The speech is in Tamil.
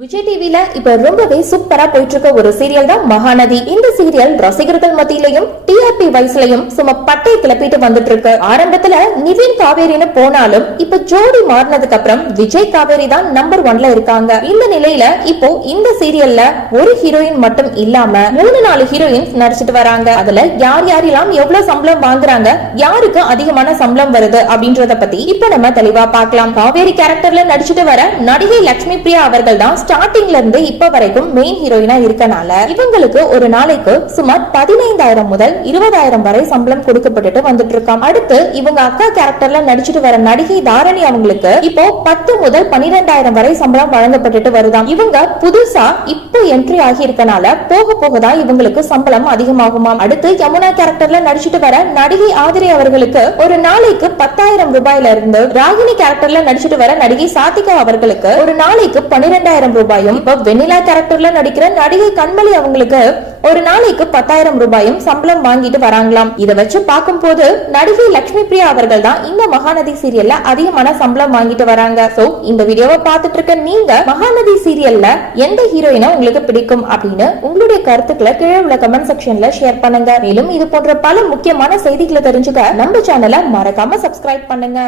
விஜய் டிவில இப்ப ரொம்பவே சூப்பரா போயிட்டு இருக்க ஒரு சீரியல் தான் மகாநதி. இந்த சீரியல் ரசிகர்கள் மத்தியிலையும் டிஆர்பி வயசுலயும் சும்மா பட்டை கிளப்பிட்டு வந்துட்டு இருக்கு ஆரம்பத்துல நிவின் காவேரின்னு போனாலும் இப்ப ஜோடி மாறினதுக்கு அப்புறம் விஜய் காவேரி தான் நம்பர் ஒன்ல இருக்காங்க. இந்த நிலையில இப்போ இந்த சீரியல்ல ஒரு ஹீரோயின் மட்டும் இல்லாம மூணு நாலு ஹீரோயின்ஸ் நடிச்சிட்டு வராங்க. அதுல யார் யாரெல்லாம் எவ்வளவு சம்பளம் வாங்குறாங்க யாருக்கு அதிகமான சம்பளம் வருது அப்படின்றத பத்தி இப்ப நம்ம தெளிவா பார்க்கலாம். காவேரி கேரக்டர்ல நடிச்சிட்டு வர நடிகை லட்சுமி பிரியா அவர்கள் தான் ஸ்டார்டிங்ல இருந்து இப்ப வரைக்கும் மெயின் ஹீரோயினா இருக்கனால இவங்களுக்கு ஒரு நாளைக்கு சுமார் பதினைந்தாயிரம் முதல் இருபதாயிரம் வரை சம்பளம் கொடுக்கப்பட்டுட்டு வந்துட்டு இருக்காம் அடுத்து இவங்க அக்கா கேரக்டர்ல நடிச்சிட்டு வர நடிகை தாரணி அவங்களுக்கு இப்போ பத்து முதல் பனிரெண்டாயிரம் வரை சம்பளம் வழங்கப்பட்டுட்டு வருதாம். இவங்க புதுசா இப்போ என்ட்ரி ஆகி இருக்கனால போக போக தான் இவங்களுக்கு சம்பளம் அதிகமாகுமாம். அடுத்து யமுனா கேரக்டர்ல நடிச்சிட்டு வர நடிகை ஆதிரி அவர்களுக்கு ஒரு நாளைக்கு பத்தாயிரம் ரூபாயில இருந்து ராகினி கேரக்டர்ல நடிச்சிட்டு வர நடிகை சாத்திகா அவர்களுக்கு ஒரு நாளைக்கு பனிரெண்டாயிரம் ரூபாயும் இப்போ வெண்ணிலா கேரக்டர்ல நடிக்கிற நடிகை கண்மணி அவங்களுக்கு ஒரு நாளைக்கு பத்தாயிரம் ரூபாயும் சம்பளம் வாங்கிட்டு வராங்களாம். இதை வச்சு பார்க்கும்போது நடிகை லட்சுமி பிரியா அவர்கள் தான் இந்த மகாநதி சீரியல்ல அதிகமான சம்பளம் வாங்கிட்டு வராங்க. சோ இந்த வீடியோவை பார்த்துட்டு இருக்க நீங்க மகாநதி சீரியல்ல எந்த ஹீரோயினா உங்களுக்கு பிடிக்கும் அப்படின்னு உங்களுடைய கருத்துக்களை கீழே உள்ள கமெண்ட் செக்ஷன்ல ஷேர் பண்ணுங்க. மேலும் இது போன்ற பல முக்கியமான செய்திகளை தெரிஞ்சுக்க நம்ம சேனலை மறக்காம சப்ஸ்கிரைப் பண்ணுங்க.